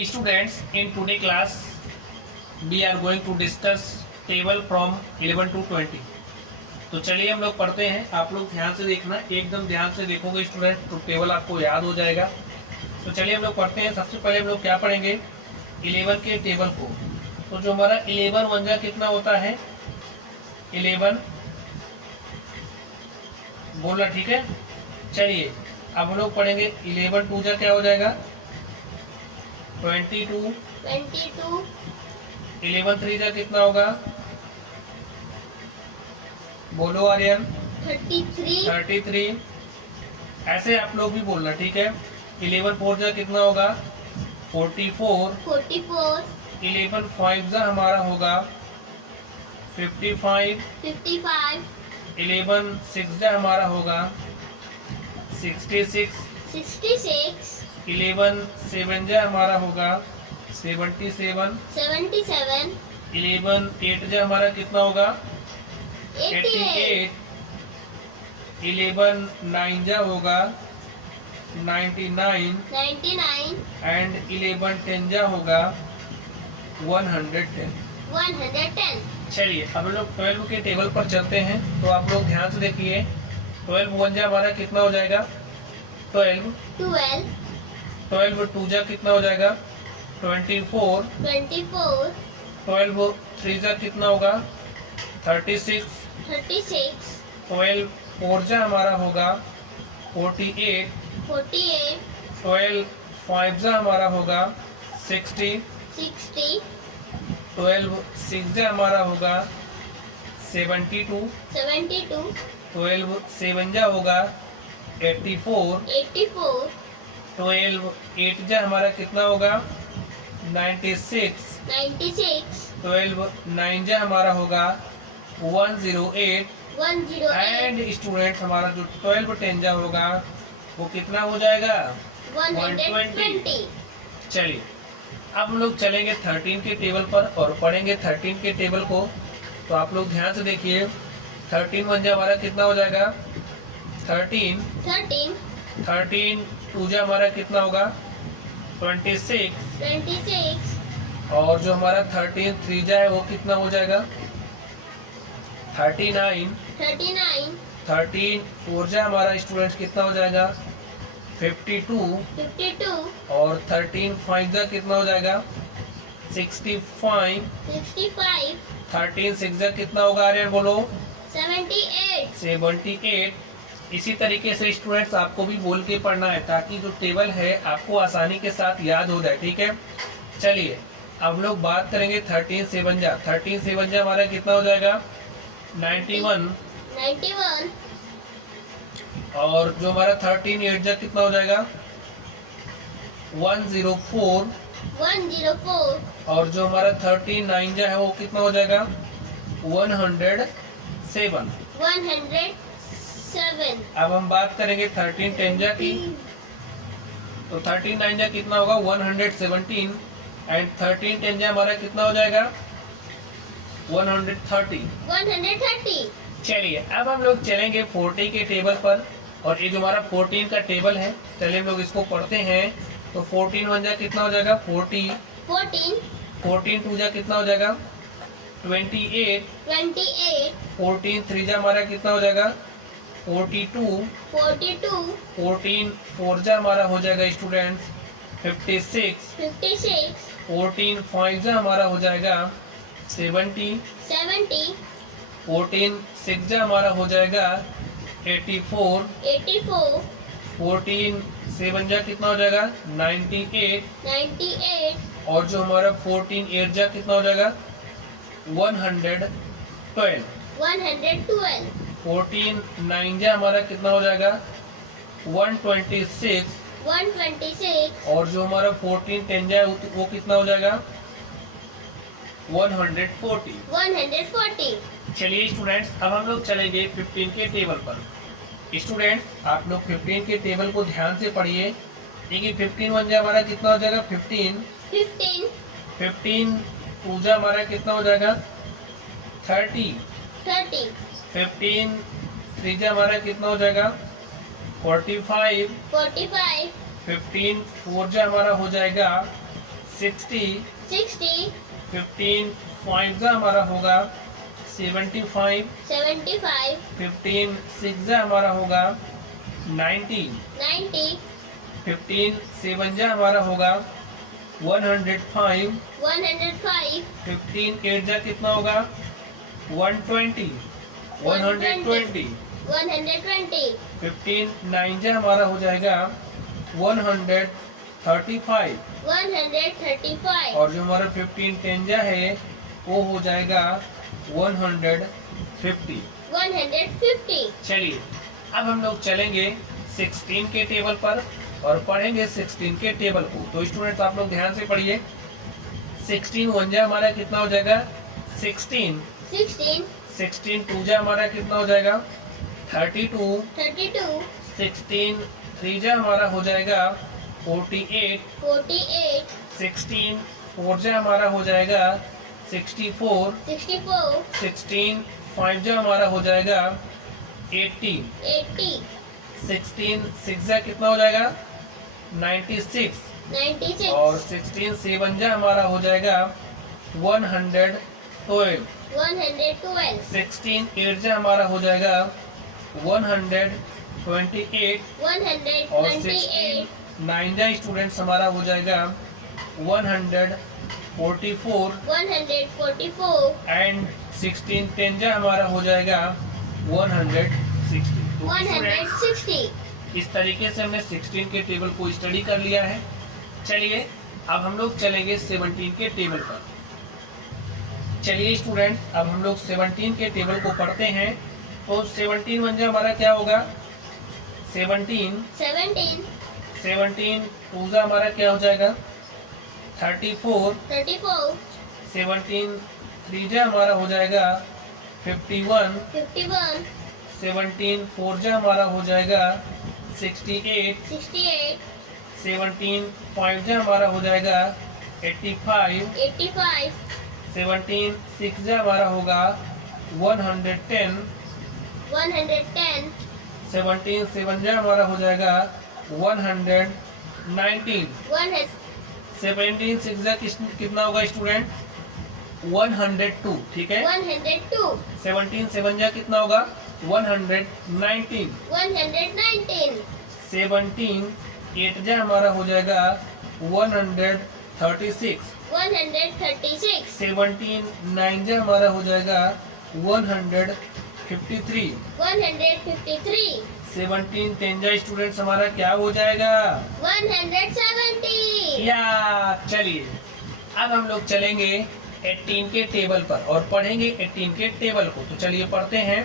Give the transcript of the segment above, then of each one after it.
Students, in today class we are going to discuss table from 11 to 20। तो चलिए हम लोग पढ़ते हैं। आप लोग ध्यान से देखना, एकदम ध्यान से देखोगे स्टूडेंट तो टेबल आपको याद हो जाएगा। तो चलिए हम लोग पढ़ते हैं। सबसे पहले हम लोग क्या पढ़ेंगे, 11 के टेबल को। तो जो हमारा 11 वन जा कितना होता है, 11 बोलना ठीक है। चलिए अब हम लोग पढ़ेंगे 11 टू जा क्या हो जाएगा, 22। 11 थ्री जा कितना होगा, बोलो आर्यन। 33। ऐसे आप लोग भी बोलना ठीक है। 11 फोर जा कितना होगा, 44। 11 फाइव जा हमारा होगा 55। 11 सिक्स जा हमारा होगा 66। 11 सेवन जा हमारा होगा 77। 11 एट जा हमारा कितना होगा, 88। 11 नाइन जा होगा 99। एंड 11 टेन जा होगा 110। चलिए अब हम लोग 12 के टेबल पर चलते हैं। तो आप लोग ध्यान से देखिए, 12 वन जा हमारा कितना हो जाएगा, 12। 12 टू जा कितना हो जाएगा, 24। 12 थ्री जा कितना होगा, 36। 12 फोर जा हमारा होगा 48। 12 फाइव जा हमारा होगा 60। 12 सिक्स जा हमारा होगा 72। 12 सेवन जा होगा 84। 12 एट जा हमारा कितना होगा 96। 12 नाइन जा हमारा होगा 108। एंड स्टूडेंट हमारा जो 12 टेन जा होगा वो कितना हो जाएगा, 120। चलिए अब हम लोग चलेंगे 13 के टेबल पर और पढ़ेंगे 13 के टेबल को। तो आप लोग ध्यान से देखिए, 13 वन जा हमारा कितना हो जाएगा, 13। 13 टू जा हमारा कितना होगा, 26। और जो हमारा 13 थ्री जा है वो कितना हो जाएगा, 39। 13 फोर जा हमारा स्टूडेंट कितना हो जाएगा, 52। और 13 फाइव जा कितना हो जाएगा, 65। 13 सिक्स जा कितना होगा आर्यन बोलो, 78। इसी तरीके से स्टूडेंट्स आपको भी बोल के पढ़ना है ताकि जो टेबल है आपको आसानी के साथ याद हो जाए, ठीक है। चलिए अब हम लोग बात करेंगे 13 सेवन जा। 13 सेवन जा हमारा कितना हो जाएगा, 91। और जो हमारा 13 एट जा कितना हो जाएगा, 104। और जो हमारा 13 नाइन जा है वो कितना हो जाएगा, 107। अब हम बात करेंगे 13 टेन जा की। तो 13 नाइन जा कितना होगा, 117। एंड 13 टेन जा हमारा कितना हो जाएगा, 130। चलिए अब हम लोग चलेंगे 40 के टेबल पर। और ये जो हमारा 14 का टेबल है, चलिए हम लोग इसको पढ़ते हैं। तो 14 वन जा कितना हो जाएगा, 40। 14 टू जा कितना हो जाएगा, 28। 14 थ्री जा हमारा कितना हो जाएगा, 42। 14 फोर जा हमारा हो जाएगा स्टूडेंट्स 56। 14 फाइव जा हमारा हो जाएगा 70। 14 सिक्स जा हमारा हो जाएगा 84। 14 सेवन जा कितना हो जाएगा, 98। और जो हमारा 14 एट जा कितना हो जाएगा, 112। 14 नाइन जा हमारा कितना हो जाएगा, 126। और जो हमारा 14 टेन जा वो कितना हो जाएगा, 140। चलिए स्टूडेंट्स अब हम लोग चलेंगे 15 के टेबल पर। स्टूडेंट आप लोग 15 के टेबल को ध्यान से पढ़िए। देखिए 15 वन जा हमारा कितना हो जाएगा, 15। 15 टू जा हमारा कितना हो जाएगा, 30। 15 थ्री जा हमारा कितना हो जाएगा, 45। 15 फोर जा हमारा हो जाएगा 60, 15 5 जा हमारा होगा 75, 15 6 जा हमारा होगा 90, 15 7 जा हमारा होगा 105, 15 8 जा कितना होगा 120, 120, 15 9 जा हमारा हो जाएगा 135, और जो हमारा 15 10 जा है वो हो जाएगा 150। चलिए अब हम लोग चलेंगे 16 के टेबल पर और पढ़ेंगे 16 के टेबल को। तो स्टूडेंट्स आप लोग ध्यान से पढ़िए। 16 1 जा हमारा कितना हो जाएगा 16, 16 2 जा हमारा कितना हो जाएगा 32, 16 3 जा हमारा हो जाएगा 48, 16 4 जा हमारा हो जाएगा 64, 16 5 जा हमारा हो जाएगा 80, 16 6 जा कितना हो जाएगा 96, और 16 7 जा हमारा हो जाएगा 112, 16 8 जा हमारा हो जाएगा 128, और 16 9 जा स्टूडेंट्स हमारा हो जाएगा 144, एंड 16 10 जा हमारा हो जाएगा 160। इस तरीके से हमने 16 के टेबल को स्टडी कर लिया है। चलिए अब हम लोग चलेंगे 17 के टेबल पर। चलिए स्टूडेंट अब हम लोग 17 के टेबल को पढ़ते हैं। तो 17 1 जा हमारा क्या होगा 17, 17 2 जा हमारा क्या हो जाएगा 34, 17 3 जा हमारा हो जाएगा 51, 17 4 जा हमारा हो जाएगा 68, 17 5 जा हमारा हो जाएगा 85, 17 6 जा हमारा होगा 110, 17 7 जा हमारा हो जाएगा 119, 17 6 जा कितना होगा स्टूडेंट 102, ठीक है 17 7 जा कितना होगा 119, 17 8 जा हमारा हो जाएगा 136, 17 9 जा हमारा हो जाएगा 153, 17 10 जा स्टूडेंट्स हमारा क्या हो जाएगा 170। या चलिए अब हम लोग चलेंगे 18 के टेबल पर और पढ़ेंगे 18 के टेबल को। तो चलिए पढ़ते हैं।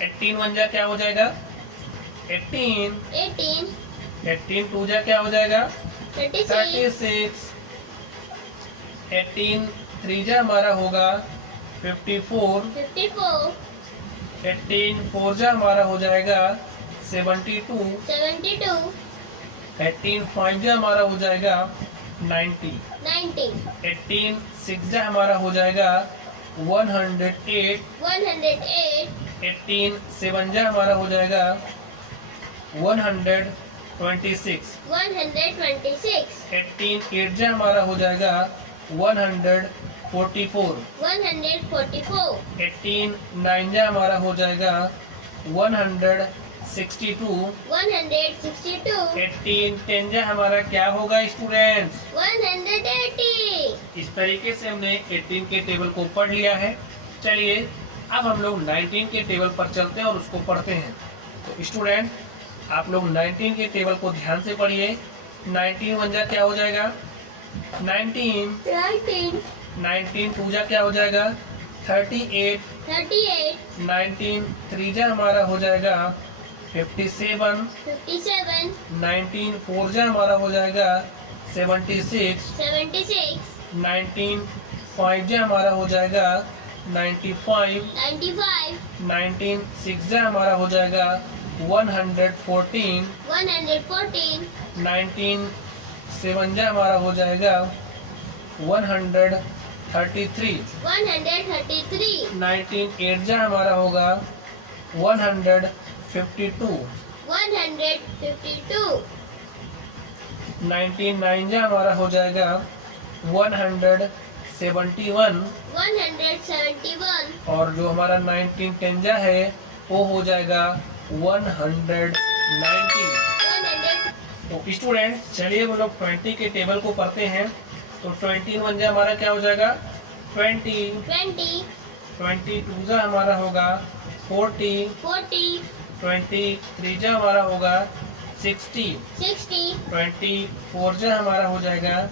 18 1 जा क्या हो जाएगा 18, 18 2 जा क्या हो जाएगा 36, 18 3 जा हमारा होगा 54, 18 4 जा हमारा हो जाएगा 72, 18 5 जा हमारा हो जाएगा 90, 18 6 जा हमारा हो जाएगा 108, 18 7 जा हमारा हो जाएगा 126, 18 8 जा हमारा हो जाएगा 144, 18 9 जा हमारा हो जाएगा 162, 18 10 जा हमारा क्या होगा स्टूडेंट्स 180। इस तरीके से हमने 18 के टेबल को पढ़ लिया है। चलिए अब हम लोग 19 के टेबल पर चलते हैं और उसको पढ़ते हैं। तो स्टूडेंट आप लोग 19 के टेबल को ध्यान से पढ़िए। 19 1 जा क्या हो जाएगा 19, 19 2 जा क्या हो जाएगा 38, 19 3 जा हमारा हो जाएगा 57, 19 4 जा हमारा हो जाएगा 76, 19 5 जा हमारा हो जाएगा 95, 19 6 जा हमारा हो जाएगा 114, 19 7 जा हमारा हो जाएगा 133, 19 8 जा हमारा होगा 152, 19 9 जा हमारा हो जाएगा 171 और जो हमारा 19 10 जा है वो हो जाएगा 190। तो स्टूडेंट चलिए हम लोग 20 के टेबल को पढ़ते हैं। तो 20 1 जा हमारा क्या हो जाएगा 20, 22 जा हमारा होगा 40, 23 जा हमारा होगा 60, 24 जा हमारा हो जाएगा